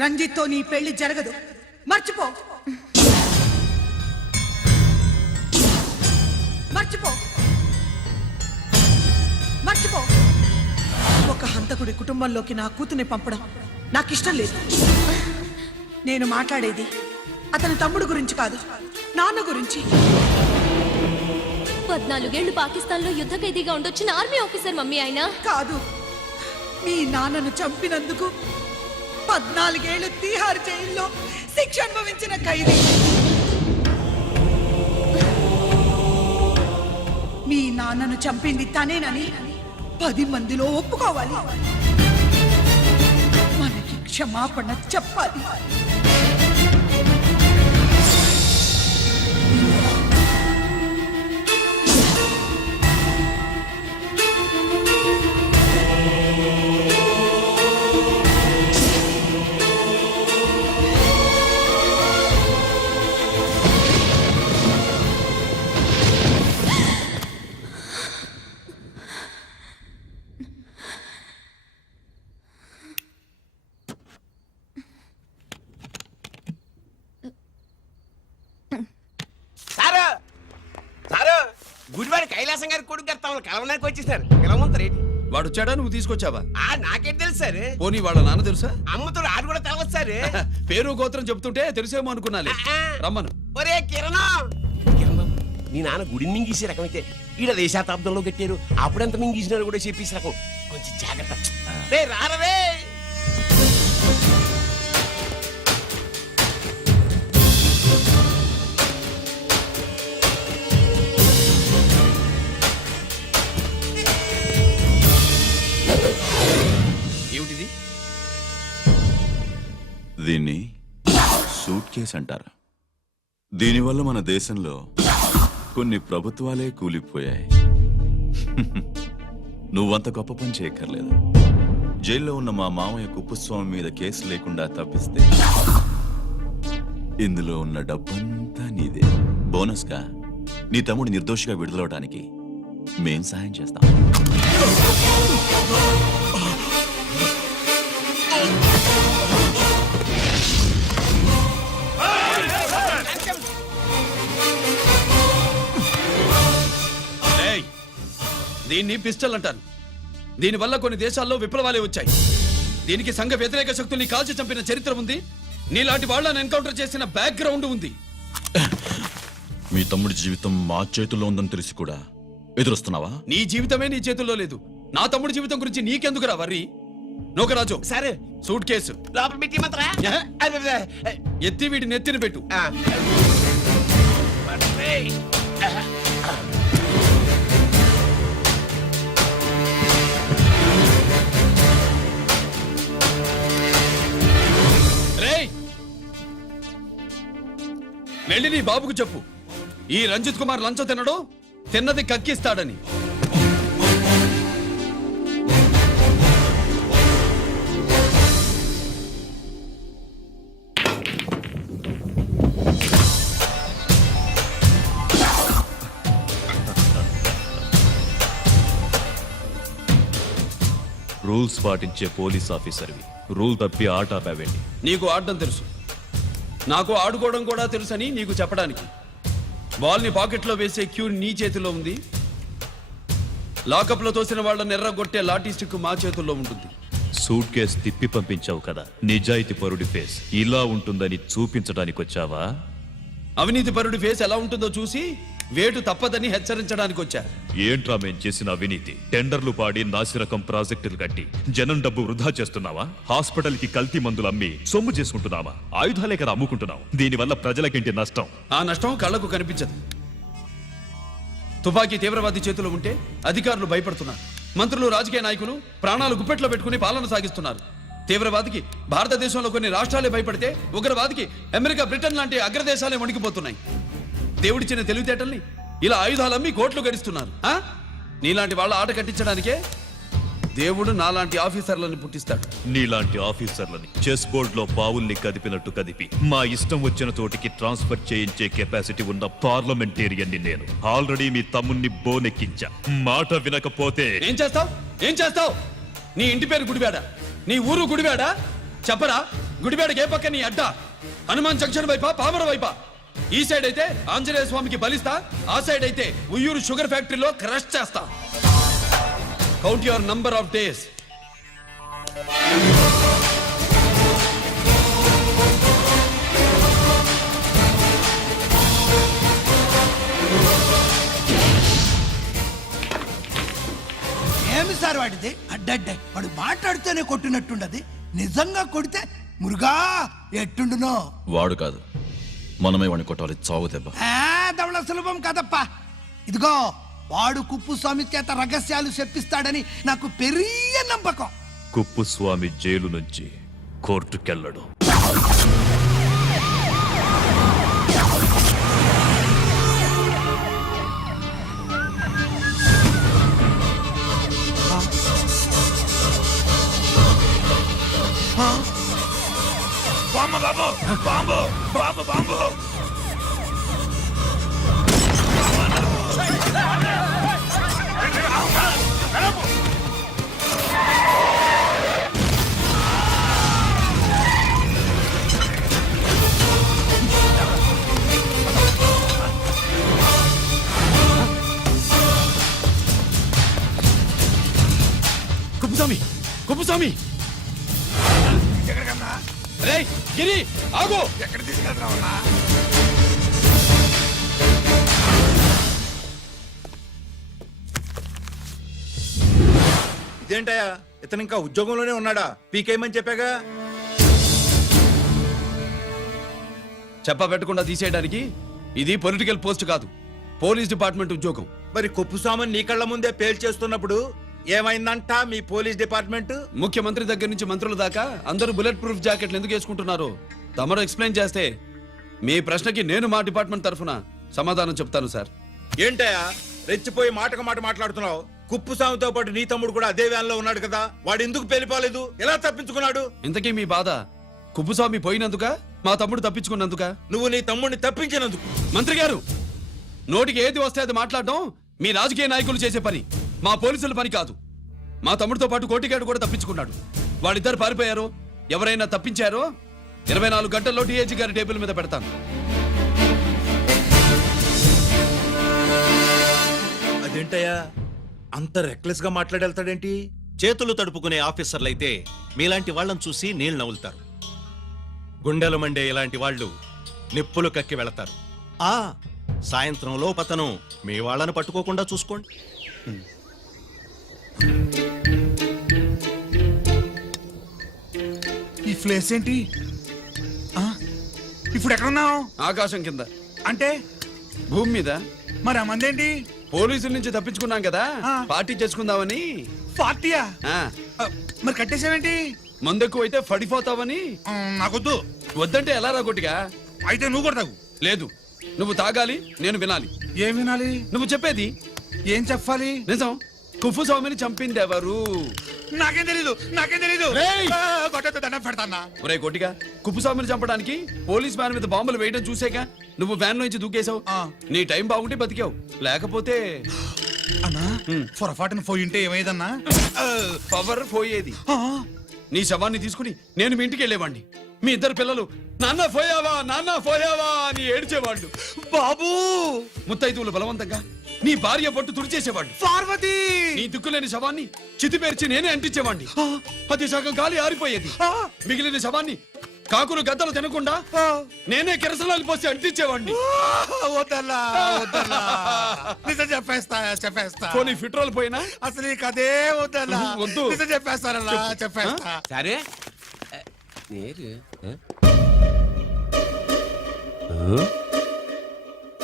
రంజిత్తో నీ పెళ్లి జరగదు, మర్చిపో. మర్చిపో మర్చిపో. ఒక హంతకుడి కుటుంబంలోకి నా కూతుర్ని పంపడం నాకిష్టం లేదు. నేను మాట్లాడేది అతని తమ్ముడు గురించి కాదు, నాన్న గురించి. 14 ఏళ్లు పాకిస్తాన్ లో యుద్ధ ఖైదీగా ఉండొచ్చిన ఆర్మీ ఆఫీసర్ మమ్మీ ఆయన. కాదు, మీ నాన్నను చంపినందుకు 14 ఏళ్లు తీహార్ జైల్లో శిక్ష అనుభవించిన ఖైదీ. మీ నాన్నను చంపింది తనేనని 10 మందిలో ఒప్పుకోవాలి. మనకి క్షమాపణ చెప్పాలి. గుడివాడి కైలాసం గారి కొడుకు గారు తమను కలవడానికి వచ్చేసారు. పిలవమంటారేంటి? వాడు వచ్చాడా, నువ్వు తీసుకొచ్చావా? నాకేం తెలుసు సార్. పోనీ వాళ్ళ నాన్న తెలుసా? అమ్మతో ఆడు కూడా తెలవచ్చు సార్. పేరు గోత్రం చెప్తుంటే తెలిసేమో అనుకున్నాలే. రమ్మను. ఒరే కిరణం, నీ నాన్న గుడిని మింగేసే రకమైతే ఈడ దేశాతాబ్దంలో కట్టారు. అప్పుడెంత మింగేసినారు కూడా చెప్పేసి రకం. కొంచెం జాగ్రత్త. రే రారవే. ఏమిటిది? దీన్ని సూట్ కేస్ అంటారు. దీనివల్ల మన దేశంలో కొన్ని ప్రభుత్వాలే కూలిపోయాయి. నువ్వంత గొప్ప పని చేయక్కర్లేదు. జైల్లో ఉన్న మా మామయ్య కుప్పస్వామి మీద కేసు లేకుండా తప్పిస్తే ఇందులో ఉన్న డబ్బంతా నీదే. బోనస్గా నీ తమ్ముడు నిర్దోషిగా విడుదలవడానికి మేం సాయం చేస్తాం. దీన్ని పిస్టల్ అంటారు. దీనివల్ల కొన్ని దేశాల్లో విప్లవాలే వచ్చాయి. దీనికి సంఘ వ్యతిరేక శక్తుల్ని కాల్చి చంపిన చరిత్ర ఉంది. నీలాంటి వాళ్ళని ఎన్కౌంటర్ చేసిన బ్యాక్గ్రౌండ్ ఉంది. మీ తమ్ముడి జీవితం మా చేతుల్లో ఉందని తెలిసి కూడా ఎదురొస్తున్నావా? నీ జీవితమే నీ చేతుల్లో లేదు. నా తమ్ముడి జీవితం గురించి నీకెందుకురా వర్రీ? నోకరాజు, సరే సూట్ కేసు లోపల పెట్టి మాత్రా ఎత్తి వీటి నెత్తిన పెట్టు. వెళ్ళి నీ బాబుకు చెప్పు, ఈ రంజిత్ కుమార్ లంచం తినడు, తిన్నది కక్కిస్తాడని. రూల్స్ పాటించే పోలీస్ ఆఫీసర్వి, రూల్ తప్పి ఆట ఆపావేంటి? నీకు ఆడడం తెలుసు, నాకు ఆడుకోవడం కూడా తెలుసని నీకు చెప్పడానికి. బాల్ని పాకెట్లో వేసే క్యూ నీ చేతిలో ఉంది. లాకప్లో తోసిన వాళ్ళని ఎర్రగొట్టే లాఠీ స్టిక్ మా చేతుల్లో ఉంటుంది. సూట్ కేస్ తిప్పి పంపించావు కదా, నిజాయితీ పరుడి ఫేస్ ఇలా ఉంటుందని చూపించడానికి వచ్చావా? అవినీతి పరుడి ఫేస్ ఎలా ఉంటుందో చూసి వేటు తప్పదని హెచ్చరించడానికి వచ్చా. ఏంట్రా మేం చేసిన అవినీతి? టెండర్లు పాడి నాసిరకం ప్రాజెక్టులు కట్టి జనం డబ్బు వృధా చేస్తున్నావా? హాస్పిటల్ కి కల్తీ మందులు అమ్మి సొమ్ము చేసుకుంటున్నావా? ఆయుధాలే కదా అమ్ముకుంటున్నావు. దీనివల్ల ప్రజలకేంటి నష్టం? ఆ నష్టం కళ్లకు కనిపించదు. తుపాకీ తీవ్రవాది చేతిలో ఉంటే అధికారులు భయపడుతున్నారు. మంత్రులు, రాజకీయ నాయకులు ప్రాణాలు గుప్పెట్లో పెట్టుకుని పాలన సాగిస్తున్నారు. తీవ్రవాదికి భారతదేశంలో కొన్ని రాష్ట్రాలే భయపడితే ఉగ్రవాదికి అమెరికా, బ్రిటన్ లాంటి అగ్రదేశాలే వణికిపోతున్నాయి. దేవుడిచ్చిన తెలివితేటల్ని ఇలా ఆయుధాలమ్మి కోట్లు గడిస్తున్నారు. నీలాంటి వాళ్ళ ఆట కట్టించడానికే దేవుడు నాలాంటి ఆఫీసర్లను పుట్టిస్తాడు. నీలాంటి ఆఫీసర్లని చెస్ బోర్డ్ లో పావుల్ని కదిపినట్టు కదిపి మా ఇష్టం వచ్చిన చోటికి ట్రాన్స్ఫర్ చేయించే కెపాసిటీ ఉన్న పార్లమెంటేరియన్ని నేను. ఆల్రెడీ మీ తమ్ముణ్ణి బోనెక్కించా. మాట వినకపోతే ఏం చేస్తావు? నీ ఇంటి పేరు గుడివాడ, నీ ఊరు గుడివాడ, చెప్పరా గుడిబేడకి ఏ పక్క నీ అడ్డ? హనుమాన్ జంక్షన్ వైపా పామర వైపా? ఈ సైడ్ అయితే ఆంజనేయ స్వామికి బలిస్తా, ఆ సైడ్ అయితే ఉయ్యూరు షుగర్ ఫ్యాక్టరీలో క్రష్ చేస్తా. Count your number of days. ఏమి సార్ వాడిది అడ్డడ్డే వాడు మాట్లాడితేనే కొట్టినట్టుండది, నిజంగా కొడితే మురుగా ఎట్టుండునో. వాడు కాదు, మనమే వాడిని కొట్టాలి, చావు దెబ్బ. దవళ సులభం కదప్పా. ఇదిగో వాడు కుప్పుస్వామి చేత రహస్యాలు చెప్పిస్తాడని నాకు పెరియ నమ్మకం. కుప్పుస్వామి జైలు నుంచి కోర్టుకెళ్ళడు. కుప్పుస్వామి, కుప్పుస్వామి! రేయ్ గిరి, ఆగు! ఇదేంటయ్యా, ఇతను ఇంకా ఉద్యోగంలోనే ఉన్నాడా? పీకేయమని చెప్పాగా. చెప్ప పెట్టకుండా తీసేయడానికి ఇది పొలిటికల్ పోస్ట్ కాదు, పోలీస్ డిపార్ట్మెంట్ ఉద్యోగం. మరి కుప్పుస్వామిని నీ కళ్ళ ముందే పేల్చేస్తున్నప్పుడు ఏమైందంట మీ పోలీస్ డిపార్ట్మెంట్? ముఖ్యమంత్రి దగ్గర నుంచి మంత్రుల దాకా అందరూ బుల్లెట్ ప్రూఫ్ జాకెట్లు ఎందుకు వేసుకుంటున్నారు తమరు ఎక్స్ప్లెయిన్ చేస్తే మీ ప్రశ్నకి నేను మా డిపార్ట్మెంట్ తరఫున సమాధానం చెప్తాను సార్. ఏంటయ్యా రెచ్చిపోయి మాటకు మాట మాట్లాడుతున్నావు? కుప్పుస్వామితో పాటు నీ తమ్ముడు కూడా అదే వ్యాన్ లో ఉన్నాడు కదా, వాడు ఎందుకు పేలిపోలేదు? ఎలా తప్పించుకున్నాడు? ఇంతకీ మీ బాధ కుప్పుస్వామి పోయినందుక, మా తమ్ముడు తప్పించుకున్నందుక? నువ్వు నీ తమ్ముడిని తప్పించినందుకు. మంత్రి గారు, నోటికి ఏది వస్తే అది మాట్లాడడం మీ రాజకీయ నాయకులు చేసే పని, మా పోలీసుల పని కాదు. మా తమ్ముడితో పాటు కోటిగాడు కూడా తప్పించుకున్నాడు. వాళ్ళిద్దరు పారిపోయారు. ఎవరైనా తప్పించారో 24 గంటల్లో డిఐజీ గారి టేబుల్ మీద పెడతాను. అదేంటయ్యా అంత రెక్లెస్ గా మాట్లాడేళ్తాడేంటి? చేతులు తడుపుకునే ఆఫీసర్లైతే మీలాంటి వాళ్ళని చూసి నీళ్లు నవ్వులుతారు. గుండెలు మండే ఇలాంటి వాళ్ళు నిప్పులు కక్కి వెళతారు. సాయంత్రం లోపతను మీ వాళ్ళను పట్టుకోకుండా చూసుకోండి. ఈ ప్లేస్ ఏంటి? ఇప్పుడు ఎక్కడున్నావు? ఆకాశం కింద. అంటే భూమి మీద. మరి ఆ మందేంటి? పోలీసుల నుంచి తప్పించుకున్నాం కదా, పార్టీ చేసుకుందామని. పార్టీయా? ఆ, మరి కట్టేసావేంటి? మందెక్కువైతే పడిపోతావని. నాకొద్దు. వద్దంటే ఎలా రాగొట్టిగా? అయితే నువ్వు కూడా తాగు. లేదు, నువ్వు తాగాలి, నేను వినాలి. ఏం వినాలి? నువ్వు చెప్పేది. ఏం చెప్పాలి? నిజం. కుప్పుస్వామిని చంపింది ఎవరు? నాకేం తెలీదు, నాకేం తెలీదు. రేయ్! దండం పెడతానా? ఒరే కొట్టిగా, కుప్పుస్వామిని చంపడానికి పోలీస్ వ్యాన్ మీద బాంబులు వేయడం చూసాక నువ్వు వ్యాన్ నుంచి దూకేశావు. నీ టైం బాగుంటే బతికావు, లేకపోతే అన్నా పొరపాటున పోయి ఉంటే ఏమైందన్నా? పవర్ పోయేది. నీ శవాన్ని తీసుకుని నేను మీ ఇంటికి వెళ్ళేవాడిని. మీ ఇద్దరు పిల్లలు నాన్న పోయావా, నాన్న పోయావా అని ఏడ్చేవాళ్ళు. బాబు ముత్తైదువులు బలవంతంగా నీ భార్య పట్టు తుడిచేసేవాళ్ళు. పార్వతి నీ దిక్కులేని శవాన్ని చితిపేర్చి నేనే అంటించేవాడిని. అది సగం గాలి ఆరిపోయేది. మిగిలిన శవాన్ని కాకులు గద్దలు తినకుండా నేనే కిరసనాలు పోసి అంటించేవాడిని. వద్దల్లా వద్దల్లా, నిజం చెప్పేస్తా చెప్పేస్తా. పోనీ ఫిట్రోల్ పోయినా అసలు ఈ కథే వద్దల్లా. వద్దు. నిజం చెప్పేస్తానల్లా చెప్పేస్తా. సరే నేరు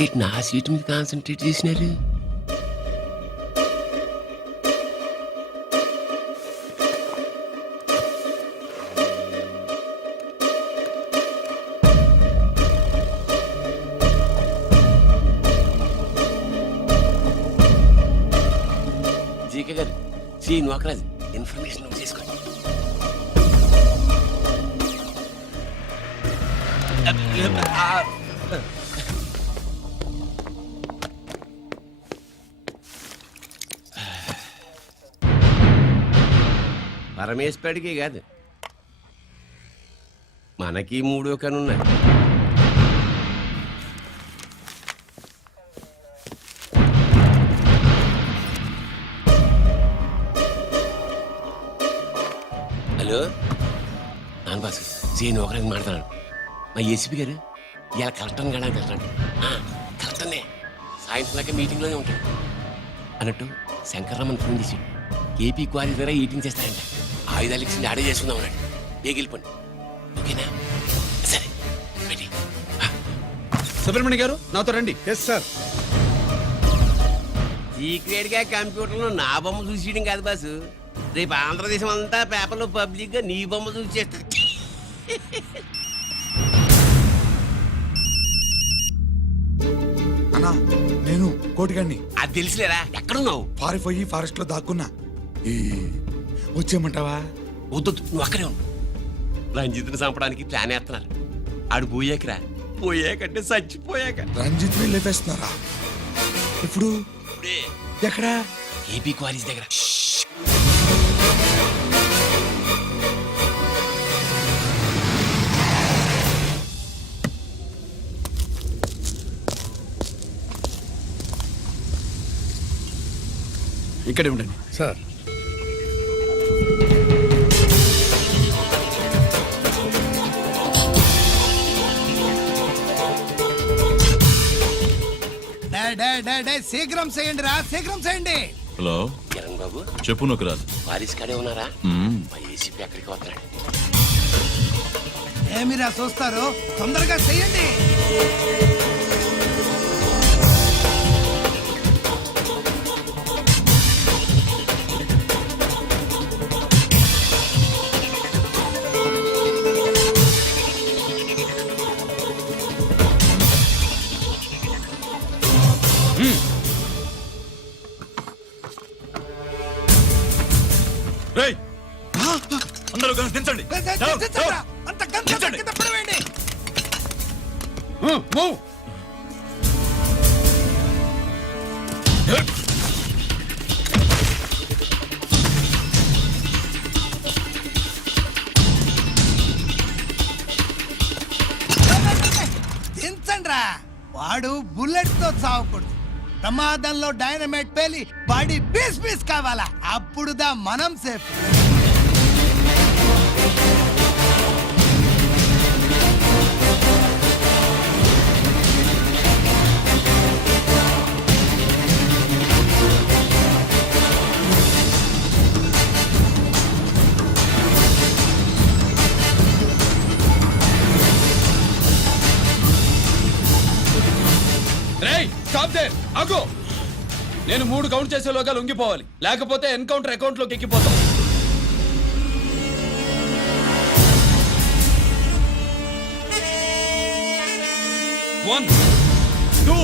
ఇటు నా సీట్ మీద కాన్సన్ట్రేట్ చేసినారు. జీకే గారు, శ్రీ నోకరాజు ఇన్ఫర్మేషన్ నోట్ చేసుకోండి. పరమేశ్వరుడికి కాదు, మనకి మూడో కనున్నాయి. హలో నాన్న బాసు సీను ఒకరికి మాట్లాడు. మా ఏసీపీ గారు ఇలా కలెక్టర్ని గడానికి వెళ్తాడు. కలెక్టర్నే సాయంత్రం దాకా మీటింగ్లోనే ఉంటాడు అన్నట్టు శంకర్రామన్ ఫోన్ చేసి ఏపీ క్వారీ ద్వారా ఈటింగ్ చేస్తారంట. ఆయుధాలు ఇచ్చింది ఆడే చేసుకుందాం అన్నాడు. ఏగిలిపోండి ఓకేనా? సరే రెడీ. సుబ్రహ్మణ్య గారు నాతో రండి. Yes sir. సీక్రెట్ గా కంప్యూటర్లో నా బొమ్మ చూసేయడం కాదు బాసు, రేపు ఆంధ్రదేశం అంతా పేపర్లో పబ్లిక్ గా నీ బొమ్మ చూసి చేస్తా. అన్నా నేను కోటిగాన్ని అది తెలుసులేరా, ఎక్కడున్నావు? పారిపోయి ఫారెస్ట్ లో దాక్కున్నా. ఈ వచ్చేయమంటావా? వద్దు నువ్వు అక్కడే ఉన్నావు. రంజిత్ని చంపడానికి ప్లాన్ వేస్తున్నారు. ఆడు పోయాకరా, పోయాకంటే చచ్చిపోయాక. రంజిత్ ని లేపేస్తున్నారా? ఇప్పుడు ఇప్పుడే ఎక్కడా? ఏపీ క్వారీస్ దగ్గర. ఇక్కడే ఉండండి సార్. శీఘ్రం చేయండి రా, శీఘ్రం చేయండి. హలో కిరణ్ బాబు చెప్పు నొకరాజు. క్వారీస్ కాడే ఉన్నారా? మా ఏసీపీ ఎక్కడికి వస్తున్నాడు. ఏమిరా చూస్తారు, తొందరగా చేయండి. అందరూ దించండి. అంత గంట కింద పడవేయండి. దించండి రా. వాడు బుల్లెట్ తో చావకూడదు. ప్రమాదంలో డైనమైట్ పేలి బాడీ పీస్ పీస్ కావాలా, అప్పుడుదా మనం సేఫ్. స్టాప్ దేర్, ఆగు. నేను 3 కౌంట్ చేసేలోగా లొంగిపోవాలి, లేకపోతే ఎన్కౌంటర్ అకౌంట్ లోకి ఎక్కిపోతాం. 1 2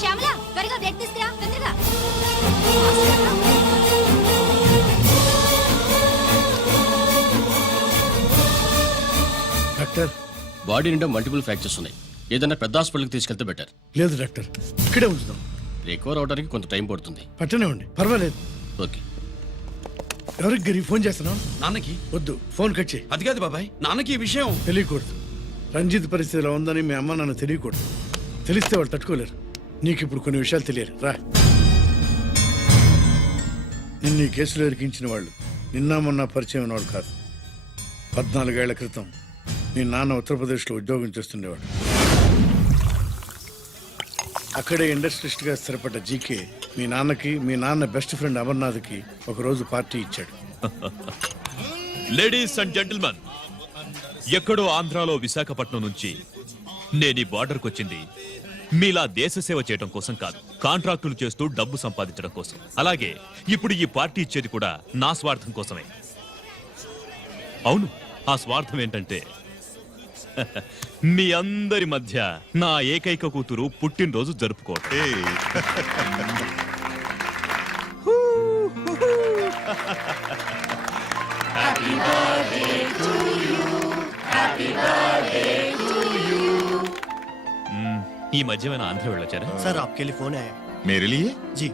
శ్యామల త్వరగా బ్లడ్ తీసుకురా, తొందరగా. డాక్టర్, బాడీ నిండా మల్టిపుల్ ఫ్రాక్చర్స్ ఉన్నాయి. ఏదైనా పెద్ద హాస్పిటల్కి తీసుకెళ్తే బెటర్. లేదు డాక్టర్, ఇక్కడే ఉంచుదాం. రికవర్ అవడానికి కొంత టైం పడుతుంది. పట్టనే ఉండి పర్వాలేదు. ఓకే. ఎవరికి గిరి ఫోన్ చేస్తున్నావు? నాన్నకి. వద్దు, ఫోన్ కట్ చేయి. అది కాదు బాబాయ్, నాన్నకి ఈ విషయం తెలియకూడదు. రంజిత్ పరిస్థితిలో ఉందని మీ అమ్మ నాన్న తెలియకూడదు. తెలిస్తే వాళ్ళు తట్టుకోలేరు. నీకు ఇప్పుడు కొన్ని విషయాలు తెలియాలి. రా. నిన్ను ఈ కేసులో ఇరికించిన వాళ్ళు నిన్న మొన్న పరిచయం ఉన్నవాడు కాదు. 14 ఏళ్ల క్రితం మీ నాన్న ఉత్తరప్రదేశ్లో ఉద్యోగం చేస్తుండేవాడు. అక్కడే ఇండస్ట్రియలిస్ట్గా స్థిరపడ్డ జీకే మీ నాన్నకి, మీ నాన్న బెస్ట్ ఫ్రెండ్ అమర్నాథ్కి ఒకరోజు పార్టీ ఇచ్చాడు. లేడీస్ అండ్ జెంటిల్మెన్, ఎక్కడో ఆంధ్రాలో విశాఖపట్నం నుంచి నేను ఈ బార్డర్కి వచ్చింది మీలా దేశ సేవ చేయడం కోసం కాదు, కాంట్రాక్టులు చేస్తూ డబ్బు సంపాదించడం కోసం. అలాగే ఇప్పుడు ఈ పార్టీ ఇచ్చేది కూడా నా స్వార్థం కోసమే. అవును, ఆ స్వార్థం ఏంటంటే మీ అందరి మధ్య నా ఏకైక కూతురు పుట్టినరోజు జరుపుకోవటం. ఈ మధ్యమైన ఆంధ్ర వెళ్ళొచ్చారా? సార్ आपके लिए फोन आया मेरे लिए जी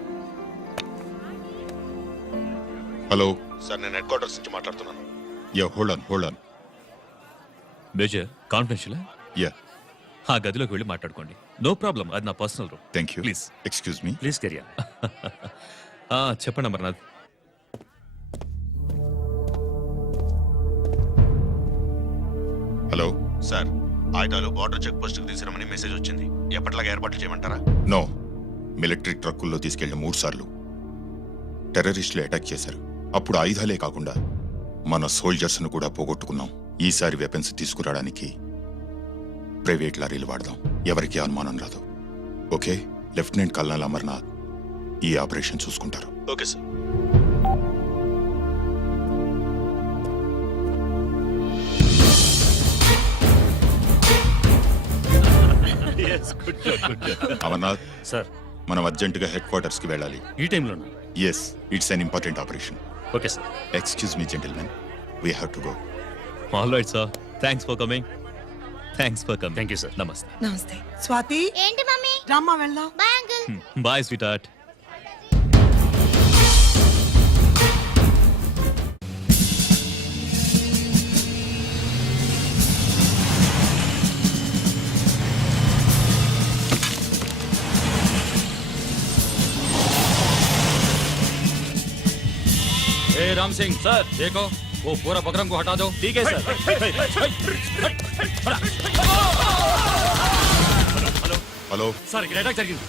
హలో సార్, నేను హెడ్ క్వార్టర్స్ నుంచి మాట్లాడుతున్నాను. Yeah hold on major confidential. Yeah ఆ గదిలోకి వెళ్ళి మాట్లాడుకోండి. నో ప్రాబ్లం, అది నా personal room. Thank you. Please excuse me. Please career. చెప్పండి అమర్నాథ్. హలో సార్, ఆయుధాలు బార్డర్ చెక్ పోస్ట్ కు తీసుకురమని మెసేజ్ వచ్చింది. ఎప్పటిలాగా ఏర్పాట్లు చేయమంటారా? నో, మిలిటరీ ట్రక్కుల్లో తీసుకెళ్లిన 3 సార్లు టెర్రరిస్టులు అటాక్ చేశారు. అప్పుడు ఆయుధాలే కాకుండా మన సోల్జర్స్ ను కూడా పోగొట్టుకున్నాం. ఈసారి వెపన్స్ తీసుకురావడానికి ప్రైవేట్ లారీలు వాడదాం. ఎవరికి అనుమానం రాదు. ఓకే, లెఫ్టినెంట్ కల్నల్ అమర్నాథ్ ఈ ఆపరేషన్ చూసుకుంటారు. Okay sir. అమర్నాథ్ సార్, మనం అర్జెంటుగా హెడ్ క్వార్టర్స్ కి వెళ్ళాలి. ఈ టైంలో? Yes, it's an important operation. Okay sir. Excuse me gentlemen, we have to go. All right sir, thanks for coming. Thank you sir. నమస్తే. నమస్తే. స్వాతి, ఏంటి మమ్మీ? రామ్మా వెళ్దాం. Bye uncle. Bye sweetheart. Ram Singh sir, देखो वो पूरा बकरम को हटा दो. ठीक है सर. హలో సార్, ఇక్కడ అటాక్ జరిగింది.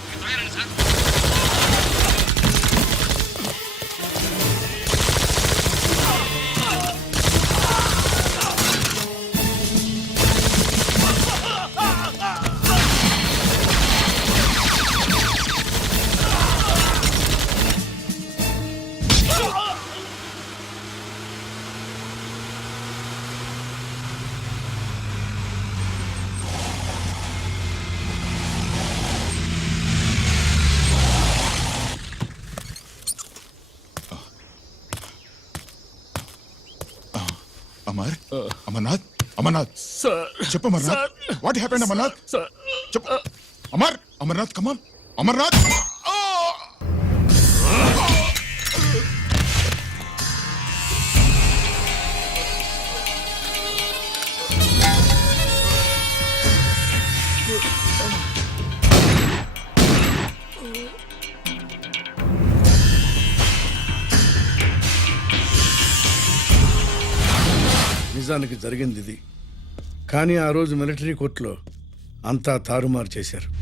అమర్నాథ్ చెప్పు. Amarnath, what happened? అమర్నాథ్ చెప్పు. Amarnath come on. అమర్నాథ్, నిజానికి జరిగింది ఇది. కానీ ఆ రోజు మిలిటరీ కోర్టులో అంతా తారుమారు చేశారు.